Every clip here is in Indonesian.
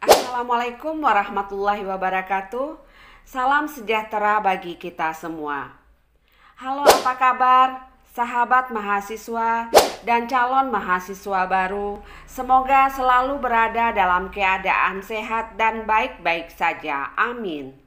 Assalamualaikum warahmatullahi wabarakatuh. Salam sejahtera bagi kita semua. Halo, apa kabar? Sahabat mahasiswa dan calon mahasiswa baru, semoga selalu berada dalam keadaan sehat dan baik-baik saja. Amin.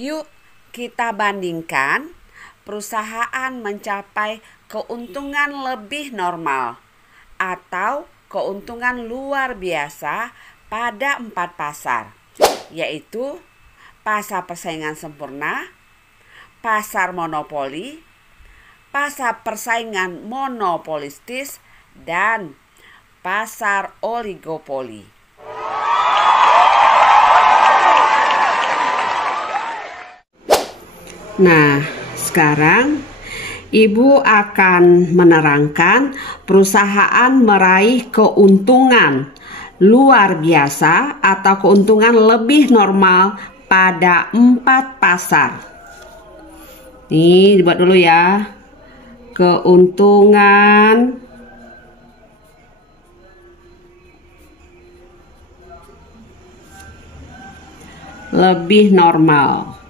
Yuk kita bandingkan perusahaan mencapai keuntungan lebih normal atau keuntungan luar biasa pada 4 pasar, yaitu pasar persaingan sempurna, pasar monopoli, pasar persaingan monopolistis, dan pasar oligopoli. Nah, sekarang Ibu akan menerangkan perusahaan meraih keuntungan luar biasa atau keuntungan lebih normal pada 4 pasar. Nih, dibuat dulu ya. Keuntungan lebih normal.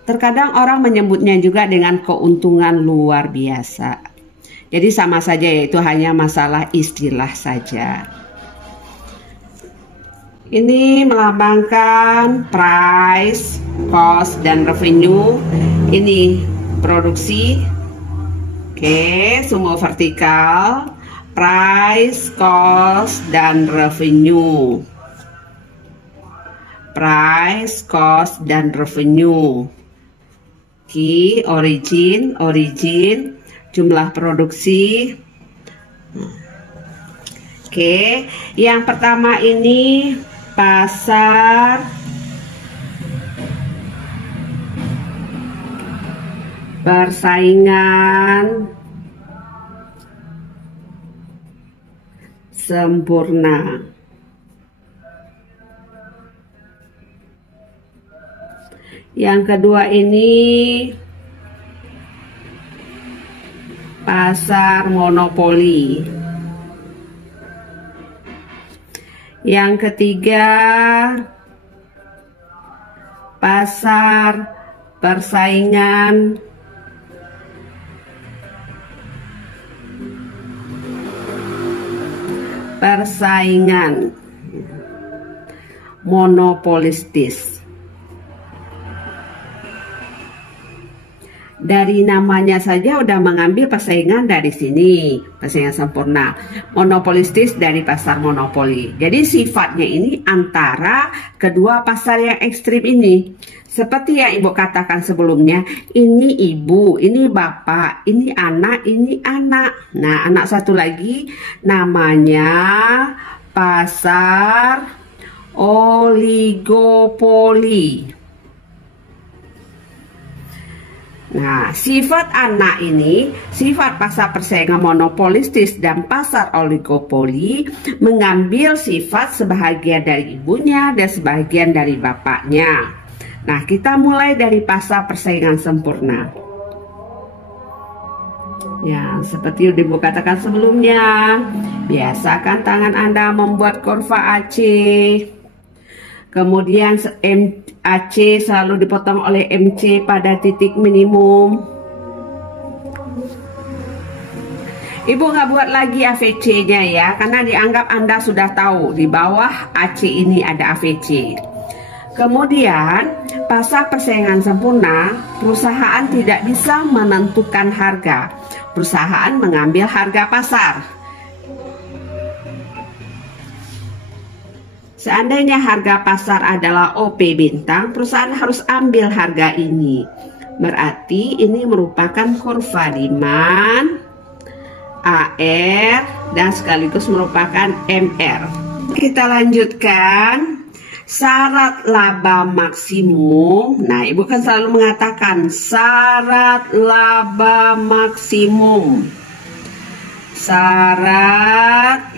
Terkadang orang menyebutnya juga dengan keuntungan luar biasa. Jadi sama saja, yaitu hanya masalah istilah saja. Ini melambangkan price, cost, dan revenue. Ini produksi. Oke, semua vertikal. Price, cost, dan revenue. Price, cost, dan revenue. Key, origin, jumlah produksi. Oke, yang pertama ini pasar persaingan sempurna. Yang kedua ini pasar monopoli. Yang ketiga pasar persaingan monopolistis. Dari namanya saja udah mengambil persaingan dari sini, persaingan sempurna. Monopolistis dari pasar monopoli. Jadi sifatnya ini antara kedua pasar yang ekstrim ini. Seperti yang Ibu katakan sebelumnya, ini ibu, ini bapak, ini anak, ini anak. Nah, anak satu lagi namanya pasar oligopoli. Nah, sifat anak ini, sifat pasar persaingan monopolistis dan pasar oligopoli mengambil sifat sebahagian dari ibunya dan sebahagian dari bapaknya. Nah, kita mulai dari pasar persaingan sempurna. Ya, seperti yang Ibu katakan sebelumnya, biasakan tangan Anda membuat kurva AC. Kemudian AC selalu dipotong oleh MC pada titik minimum. Ibu nggak buat lagi AVC-nya ya, karena dianggap Anda sudah tahu di bawah AC ini ada AVC. Kemudian pasar persaingan sempurna, perusahaan tidak bisa menentukan harga. Perusahaan mengambil harga pasar. Seandainya harga pasar adalah OP bintang, perusahaan harus ambil harga ini. Berarti ini merupakan kurva demand, AR, dan sekaligus merupakan MR. Kita lanjutkan. Syarat laba maksimum. Nah, Ibu kan selalu mengatakan syarat laba maksimum. Syarat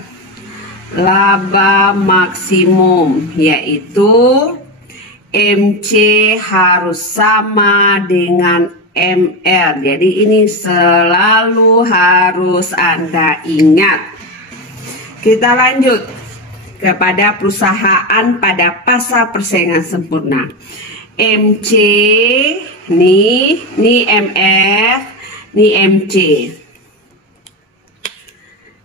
laba maksimum yaitu MC harus sama dengan MR. Jadi ini selalu harus Anda ingat. Kita lanjut kepada perusahaan pada pasar persaingan sempurna. MC, nih MR, nih MC.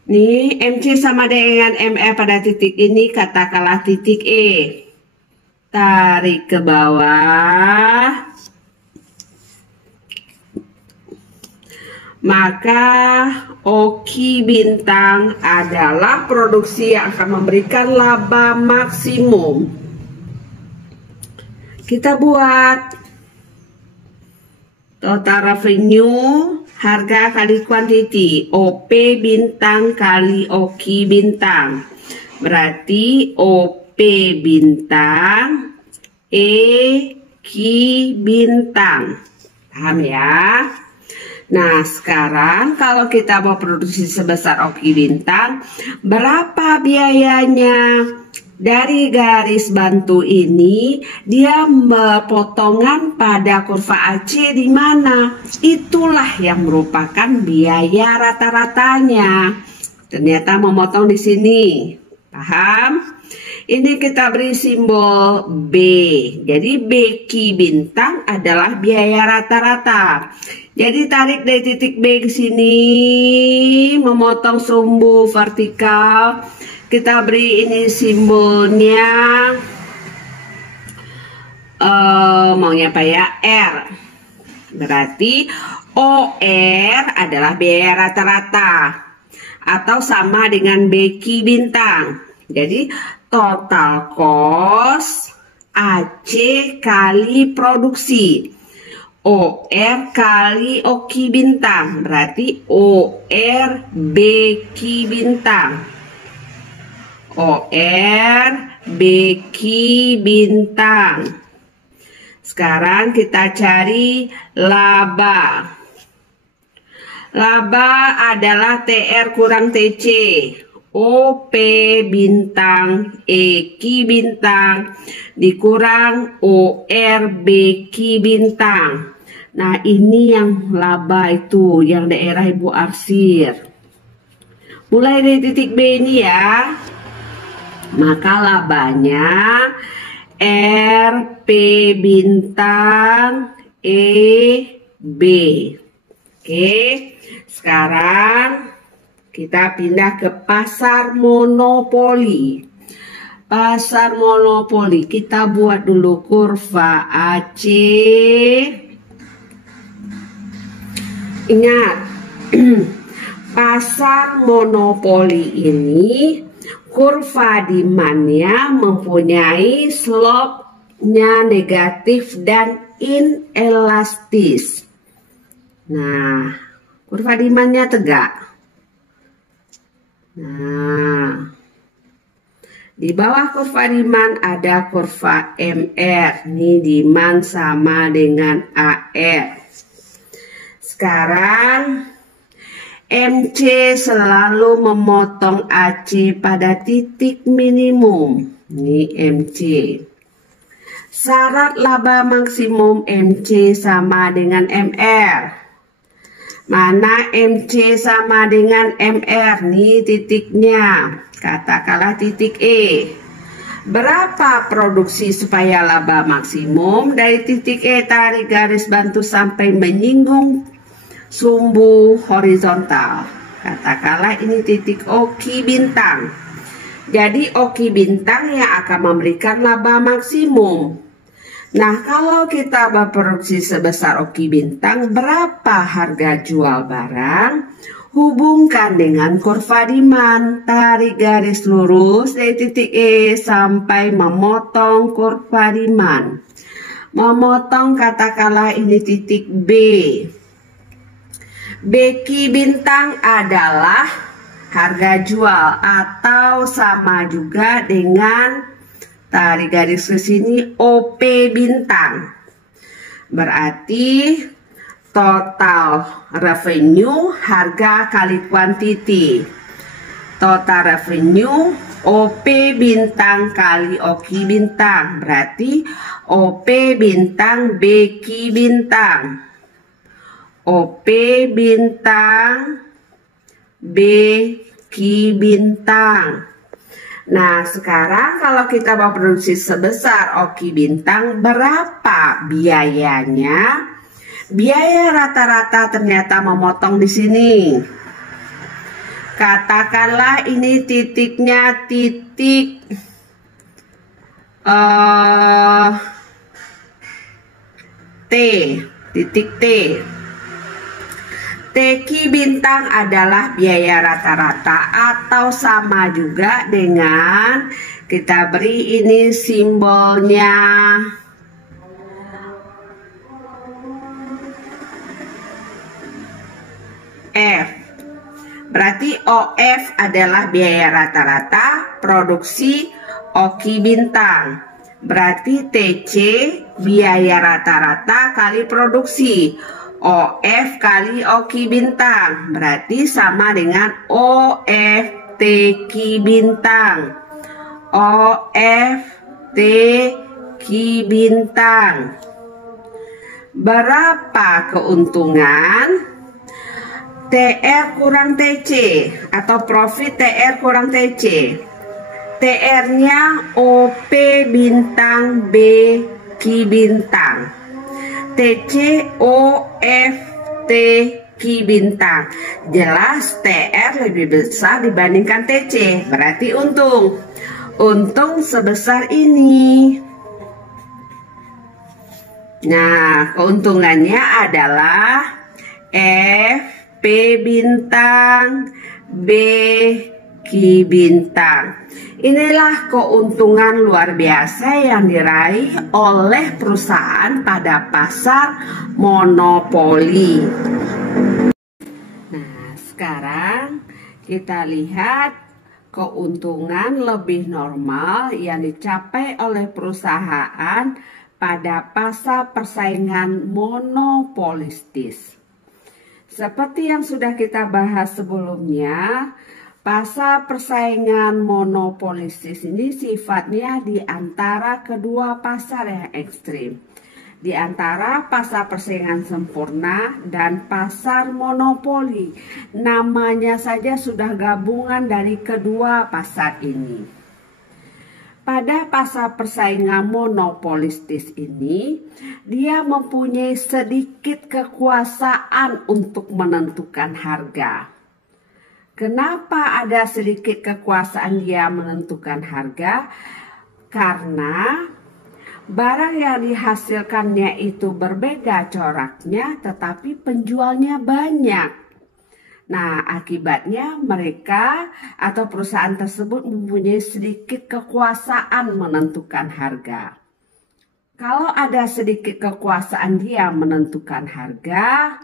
Nih MC sama dengan MR pada titik ini, katakanlah titik E. Tarik ke bawah. Maka Oki Bintang adalah produksi yang akan memberikan laba maksimum. Kita buat total revenue, harga kali kuantiti, OP Bintang kali Oki Bintang. Berarti OP Bintang, Ki Bintang. Paham ya? Nah, sekarang kalau kita mau produksi sebesar Oki Bintang, berapa biayanya? Dari garis bantu ini, dia potongan pada kurva AC di mana? Itulah yang merupakan biaya rata-ratanya. Ternyata memotong di sini. Paham? Ini kita beri simbol B. Jadi Ki Bintang adalah biaya rata-rata. Jadi tarik dari titik B ke sini, memotong sumbu vertikal. Kita beri ini simbolnya, maunya apa ya? R. Berarti OR adalah biaya rata-rata atau sama dengan Ki Bintang. Jadi total cost AC kali produksi, OR kali Oki Bintang, berarti OR Ki Bintang, OR Ki Bintang. Sekarang kita cari laba. Laba adalah TR kurang TC. OP Bintang Ki Bintang dikurang OR Ki Bintang. Nah, ini yang laba itu yang daerah Ibu arsir. Mulai dari titik B ini ya. Maka labanya RP Bintang B. Oke, sekarang kita pindah ke pasar monopoli. Pasar monopoli, kita buat dulu kurva AC. Ingat, pasar monopoli ini kurva demand-nya mempunyai slope-nya negatif dan inelastis. Nah, kurva demand-nya tegak. Nah, di bawah kurva demand ada kurva MR. Ini demand sama dengan AR. Sekarang MC selalu memotong AC pada titik minimum. Ini MC. Syarat laba maksimum MC sama dengan MR. Mana MC sama dengan MR? Nih titiknya. Katakanlah titik E. Berapa produksi supaya laba maksimum? Dari titik E tarik garis bantu sampai menyinggung sumbu horizontal. Katakanlah ini titik Oki Bintang. Jadi Oki Bintang yang akan memberikan laba maksimum. Nah, kalau kita berproduksi sebesar Oki Bintang, berapa harga jual barang? Hubungkan dengan kurva demand, tarik garis lurus dari titik E sampai memotong kurva demand. Memotong katakanlah ini titik B. Ki Bintang adalah harga jual, atau sama juga dengan tarik garis ke sini OP bintang. Berarti total revenue harga kali kuantiti. Total revenue OP bintang kali OQ bintang, berarti OP bintang BQ bintang. OP bintang BQ bintang. Nah, sekarang kalau kita mau produksi sebesar OQ bintang, berapa biayanya? Biaya rata-rata ternyata memotong di sini. Katakanlah ini titiknya titik T, titik T. TQ bintang adalah biaya rata-rata atau sama juga dengan kita beri ini simbolnya F. Berarti OF adalah biaya rata-rata produksi OQ bintang. Berarti TC biaya rata-rata kali produksi. OF kali OQ bintang. Berarti sama dengan OF TQ bintang. OF TQ bintang. Berapa keuntungan? TR kurang TC atau profit TR kurang TC. TR-nya OP bintang BQ bintang. TC OF TQ bintang. Jelas TR lebih besar dibandingkan TC. Berarti untung. Untung sebesar ini. Nah, keuntungannya adalah F P bintang B Q bintang. Inilah keuntungan luar biasa yang diraih oleh perusahaan pada pasar monopoli. Nah, sekarang kita lihat keuntungan lebih normal yang dicapai oleh perusahaan pada pasar persaingan monopolistis. Seperti yang sudah kita bahas sebelumnya, pasar persaingan monopolistis ini sifatnya di antara kedua pasar yang ekstrim. Di antara pasar persaingan sempurna dan pasar monopoli. Namanya saja sudah gabungan dari kedua pasar ini. Pada pasar persaingan monopolistis ini, dia mempunyai sedikit kekuasaan untuk menentukan harga. Kenapa ada sedikit kekuasaan dia menentukan harga? Karena barang yang dihasilkannya itu berbeda coraknya, tetapi penjualnya banyak. Nah, akibatnya mereka atau perusahaan tersebut mempunyai sedikit kekuasaan menentukan harga. Kalau ada sedikit kekuasaan dia menentukan harga,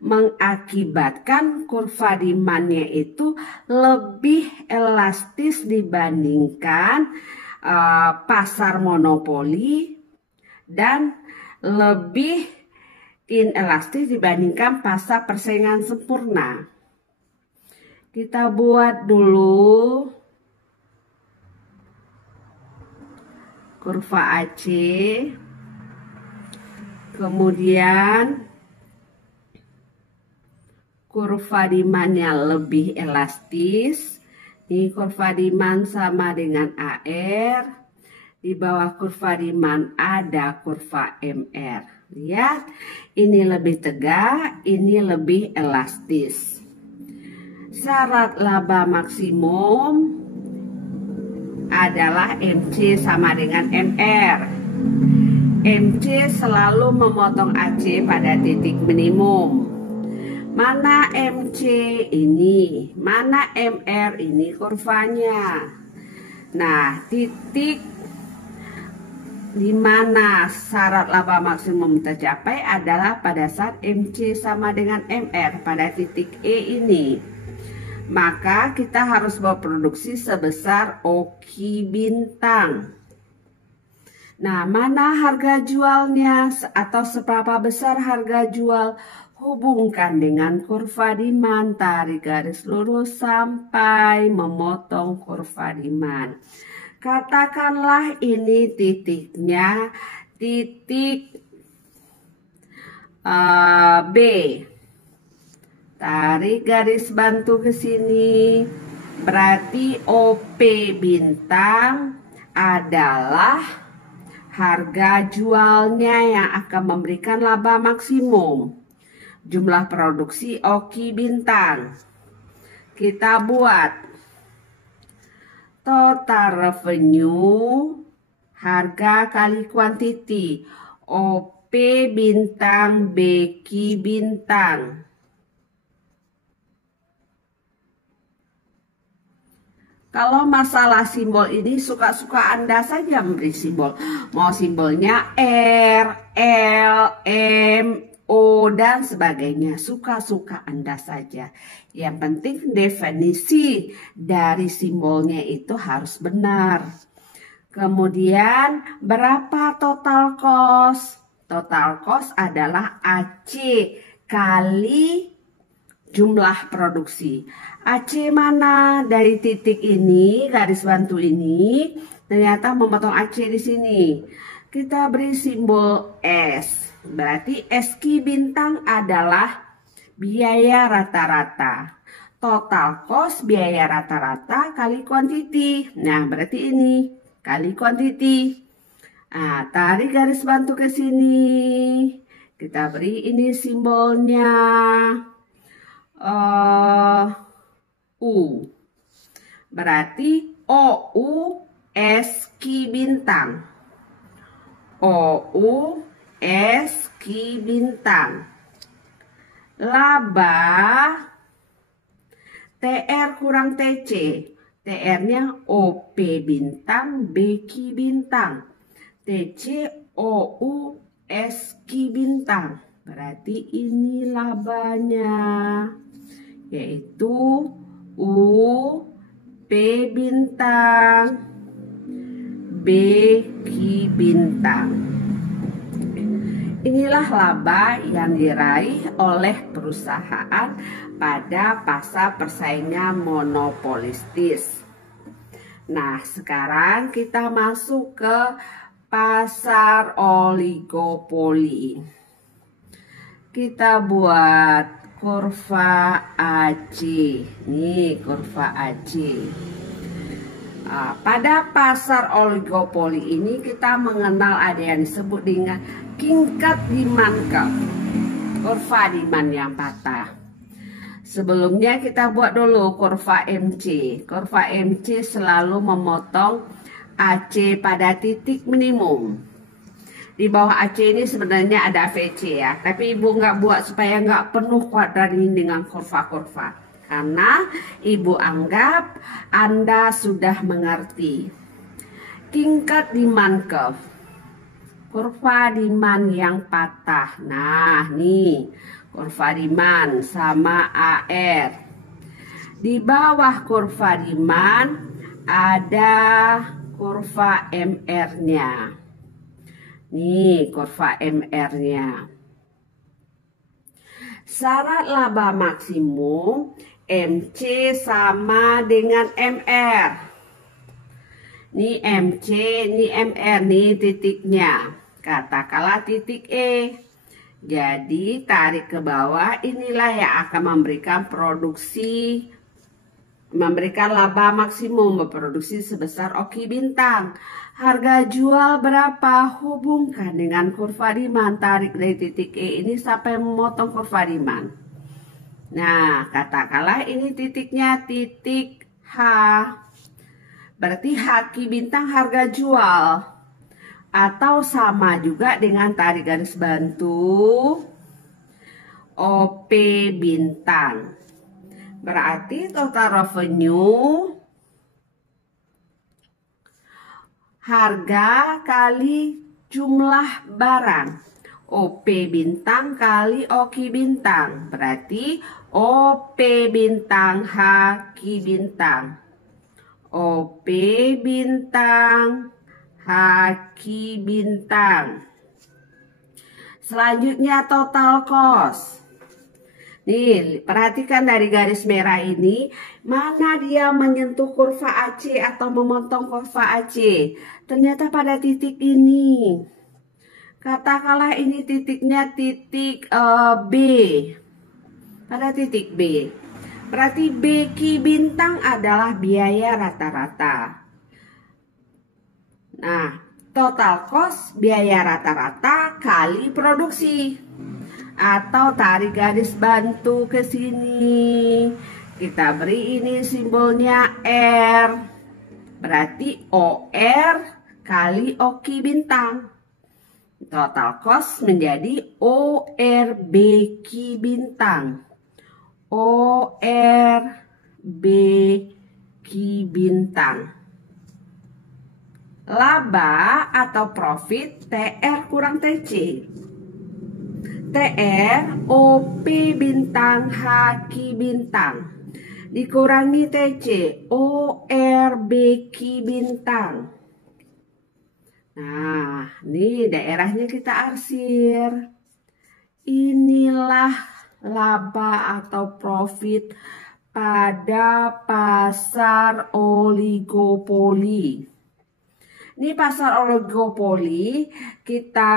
mengakibatkan kurva demand-nya itu lebih elastis dibandingkan pasar monopoli dan lebih inelastis dibandingkan pasar persaingan sempurna. Kita buat dulu kurva AC, kemudian kurva demand-nya lebih elastis. Ini kurva demand sama dengan AR. Di bawah kurva demand ada kurva MR. Lihat, ini lebih tegak, ini lebih elastis. Syarat laba maksimum adalah MC sama dengan MR. MC selalu memotong AC pada titik minimum. Mana MC ini, mana MR ini kurvanya. Nah, titik di mana syarat laba maksimum tercapai adalah pada saat MC sama dengan MR pada titik E ini. maka kita harus berproduksi sebesar oki bintang. Nah, mana harga jualnya atau seberapa besar harga jual? Hubungkan dengan kurva demand, tarik garis lurus sampai memotong kurva demand. Katakanlah ini titiknya titik B. Tarik garis bantu ke sini. Berarti OP bintang adalah harga jualnya yang akan memberikan laba maksimum. Jumlah produksi oki bintang. Kita buat total revenue, harga kali kuantiti, OP bintang, BQ bintang. Kalau masalah simbol ini suka-suka Anda saja memberi simbol. Mau simbolnya R, L, M, O, dan sebagainya. Suka-suka Anda saja. Yang penting definisi dari simbolnya itu harus benar. Kemudian berapa total cost? Total cost adalah AC kali jumlah produksi. AC mana? Dari titik ini, garis bantu ini, ternyata memotong AC di sini. Kita beri simbol S. Berarti SQ bintang adalah biaya rata-rata. Total cost biaya rata-rata kali kuantiti. Nah, berarti ini kali kuantiti. Nah, tarik garis bantu ke sini. Kita beri ini simbolnya. U. Berarti OU SQ bintang. OU SQ bintang. Laba TR kurang TC. TR-nya OP bintang, BQ bintang. TC OU SQ bintang. Berarti ini labanya, yaitu U P bintang B Q bintang. Inilah laba yang diraih oleh perusahaan pada pasar persaingan monopolistis. Nah, sekarang kita masuk ke pasar oligopoli. Kita buat kurva AC. Nih kurva AC. Pada pasar oligopoli ini kita mengenal ada yang disebut dengan tingkat demand curve, kurva demand yang patah. Sebelumnya kita buat dulu kurva MC. Kurva MC selalu memotong AC pada titik minimum. Di bawah AC ini sebenarnya ada VC ya, tapi ibu nggak buat supaya nggak penuh kuadran ini dengan kurva-kurva. Karena ibu anggap Anda sudah mengerti. Tingkat demand curve, kurva demand yang patah. Nah, nih kurva demand sama AR. Di bawah kurva demand ada kurva MR-nya. Nih kurva MR-nya. Syarat laba maksimum MC sama dengan MR. Ini MC, ini MR, nih titiknya. Katakanlah titik E. Jadi tarik ke bawah, inilah yang akan memberikan produksi, memberikan laba maksimum, berproduksi sebesar oki bintang. Harga jual berapa? Hubungkan dengan kurva demand, tarik dari titik E ini sampai memotong kurva demand. Nah, katakanlah ini titiknya titik H. Berarti HQ bintang harga jual. Atau sama juga dengan tarik garis bantu OP bintang. Berarti total revenue harga kali jumlah barang. OP bintang kali OQ bintang. Berarti OP bintang HQ bintang. OP bintang HQ bintang. Selanjutnya total cost. Nih, perhatikan dari garis merah ini, mana dia menyentuh kurva AC atau memotong kurva AC. Ternyata pada titik ini. Katakanlah ini titiknya titik B. Pada titik B. Berarti BQ bintang adalah biaya rata-rata. Nah, total cost biaya rata-rata kali produksi. Atau tarik garis bantu ke sini. Kita beri ini simbolnya R. Berarti OR kali OQ bintang. Total cost menjadi ORBQ bintang. ORBQ bintang. Laba atau profit TR kurang TC. TR OP bintang HQ bintang dikurangi TC ORBQ bintang. Nah, ini daerahnya kita arsir. Inilah laba atau profit pada pasar oligopoli. Ini pasar oligopoli kita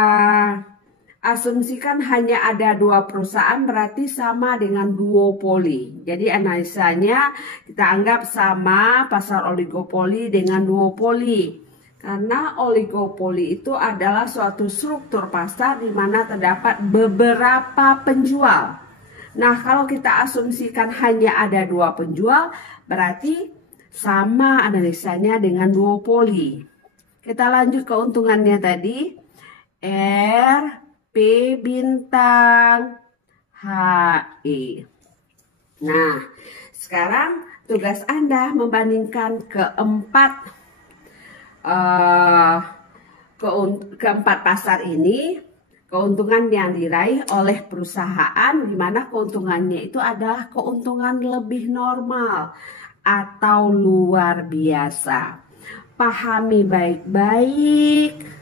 asumsikan hanya ada 2 perusahaan, berarti sama dengan duopoli. Jadi analisanya kita anggap sama pasar oligopoli dengan duopoli. Karena oligopoli itu adalah suatu struktur pasar di mana terdapat beberapa penjual. Nah, kalau kita asumsikan hanya ada 2 penjual, berarti sama analisanya dengan duopoli. Kita lanjut keuntungannya tadi. R P bintang HE. Nah, sekarang tugas Anda membandingkan keempat pasar ini, keuntungan yang diraih oleh perusahaan, di mana keuntungannya itu adalah keuntungan lebih normal atau luar biasa. Pahami baik-baik.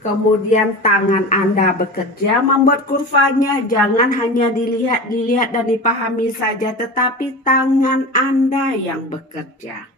Kemudian tangan Anda bekerja membuat kurvanya. Jangan hanya dilihat dan dipahami saja, tetapi tangan Anda yang bekerja.